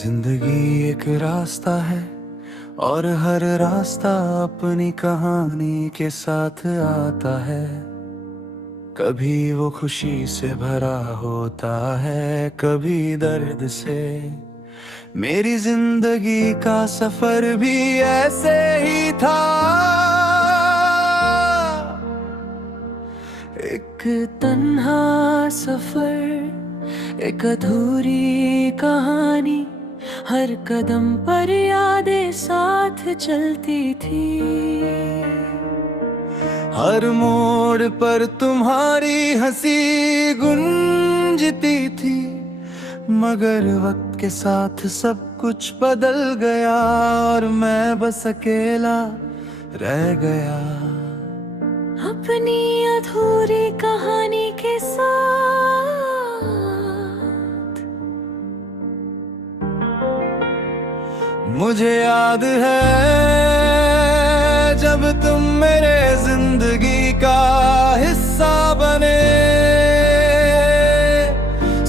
जिंदगी एक रास्ता है और हर रास्ता अपनी कहानी के साथ आता है। कभी वो खुशी से भरा होता है, कभी दर्द से। मेरी जिंदगी का सफर भी ऐसे ही था। एक तन्हा सफर, एक अधूरी कहानी, हर कदम पर यादें साथ चलती थी। हर मोड़ पर तुम्हारी हंसी गूंजती थी, मगर वक्त के साथ सब कुछ बदल गया और मैं बस अकेला रह गया अपनी अधूरी कहानी के साथ। मुझे याद है जब तुम मेरे जिंदगी का हिस्सा बने,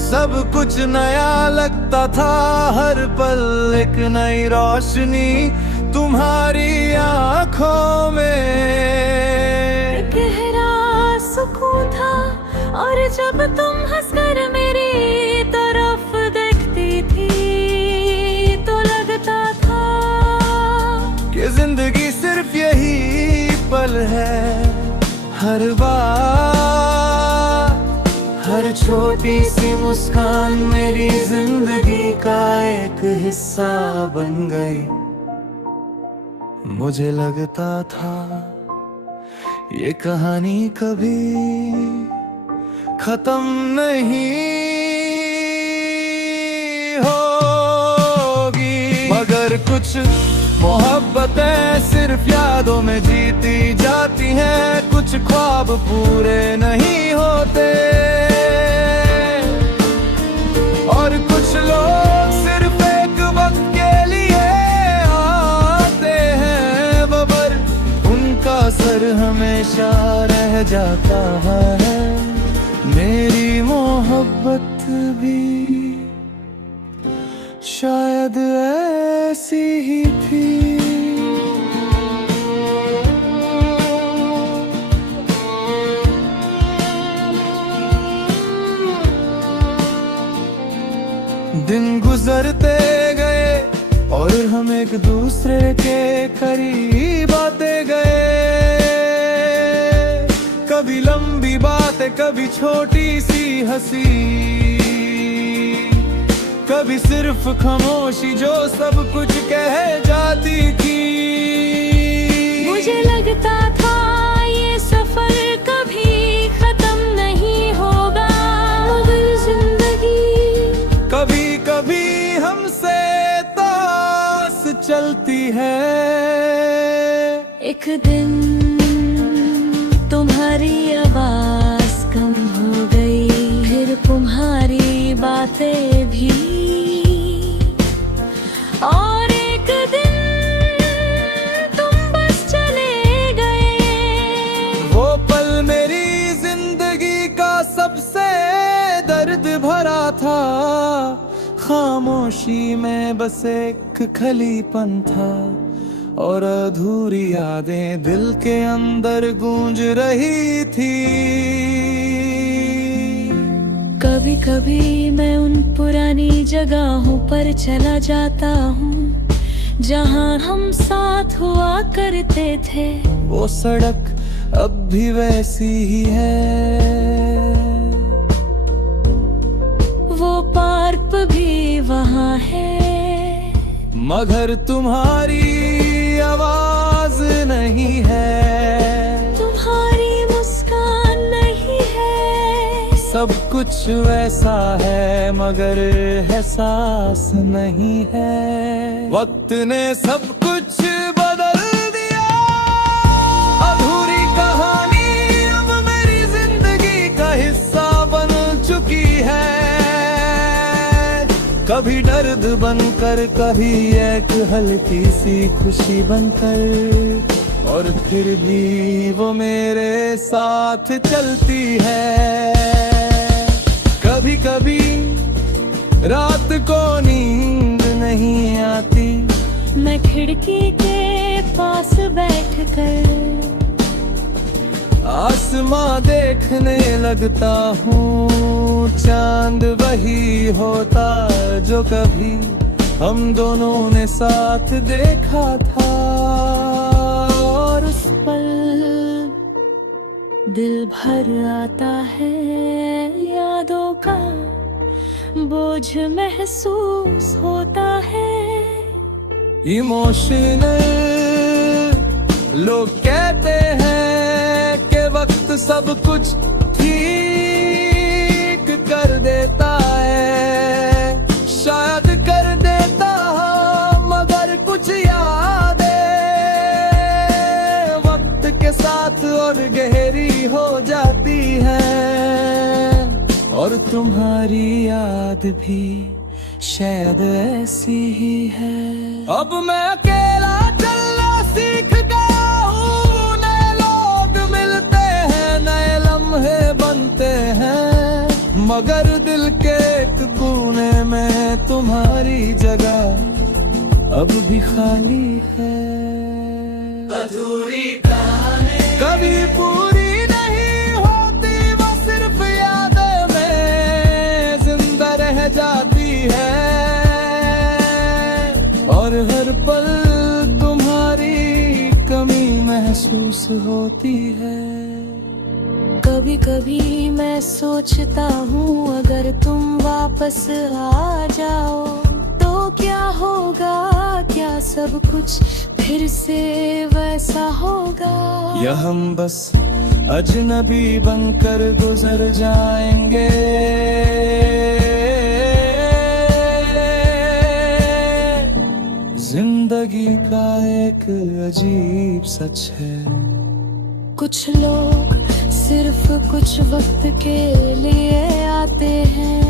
सब कुछ नया लगता था, हर पल एक नई रोशनी तुम्हारी आंखों में। गहरा सुकून था और जब तुम हंसकर मेरी तरफ देखती थी तो लगता था कि जिंदगी सिर्फ यही पल है। हर बार, हर छोटी सी मुस्कान मेरी जिंदगी का एक हिस्सा बन गई। मुझे लगता था ये कहानी कभी खत्म नहीं होगी, मगर कुछ मोहब्बतें सिर्फ यादों में जीती जाती हैं। कुछ ख्वाब पूरे नहीं होते और कुछ लोग सिर्फ एक वक्त के लिए आते हैं, मगर उनका असर हमेशा रह जाता है। मेरी मोहब्बत भी शायद ऐसी ही थी। दिन गुजरते गए और हम एक दूसरे के करीब आते गए। कभी लंबी बातें, कभी छोटी सी हंसी, कभी सिर्फ खामोशी जो सब कुछ कह जाती थी। मुझे लगता था ये सफर कभी खत्म नहीं होगा, मगर जिंदगी कभी कभी हमसे तास चलती है। एक दिन तुम्हारी आवाज कम हो गई, फिर तुम्हारी बातें भी, और एक दिन तुम बस चले गए। वो पल मेरी जिंदगी का सबसे दर्द भरा था। खामोशी में बस एक खलीपन था और अधूरी यादें दिल के अंदर गूंज रही थी। कभी कभी मैं उन पुरानी जगहों पर चला जाता हूँ जहाँ हम साथ हुआ करते थे। वो सड़क अब भी वैसी ही है, वो पार्क भी वहाँ है, मगर तुम्हारी आवाज नहीं है, तुम्हारी मुस्कान नहीं है। सब कुछ वैसा है मगर एहसास नहीं है। वक्त ने सब कुछ बदल दिया, अधूरी कहानी अब मेरी जिंदगी का हिस्सा बन चुकी है। कभी दर्द बनकर, कभी एक हल्की सी खुशी बनकर, और फिर भी वो मेरे साथ चलती है। कभी कभी रात को नींद नहीं आती। मैं खिड़की के पास बैठकर आसमां देखने लगता हूँ, चांद वही होता जो कभी हम दोनों ने साथ देखा था। और उस पल दिल भर आता है, यादों का बोझ महसूस होता है। इमोशनल लोग कहते हैं कि वक्त सब कुछ ठीक कर देता है, शायद कर देता मगर कुछ यादें वक्त के साथ और गहरी हो जाती है। और तुम्हारी याद भी शायद ऐसी ही है। अब मैं अकेला चलना सीख गया हूँ, नए लोग मिलते हैं, नए लम्हे बनते हैं, मगर दिल के एक कोने में तुम्हारी जगह अब भी खाली है। अधूरी कहानी कभी पूरी नहीं होती, वो सिर्फ यादें में जिंदा रह जाती है। और हर पल तुम्हारी कमी महसूस होती है। कभी कभी मैं सोचता हूँ, अगर तुम वापस आ जाओ तो क्या होगा, क्या सब कुछ फिर से वैसा होगा, या हम बस अजनबी बनकर गुजर जाएंगे। जिंदगी का एक अजीब सच है, कुछ लोग सिर्फ कुछ वक्त के लिए आते हैं,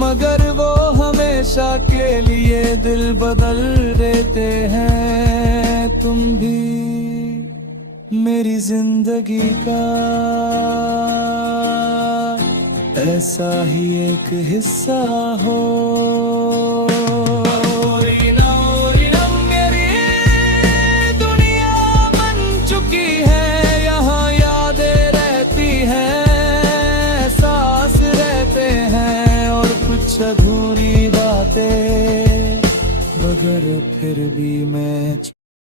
मगर वो हमेशा के लिए दिल बदल देते हैं। तुम भी मेरी जिंदगी का ऐसा ही एक हिस्सा हो। मेरी दुनिया बन चुकी है, यहाँ यादें रहती हैं, सांस रहते हैं और कुछ अधूरी बातें, मगर फिर भी मैं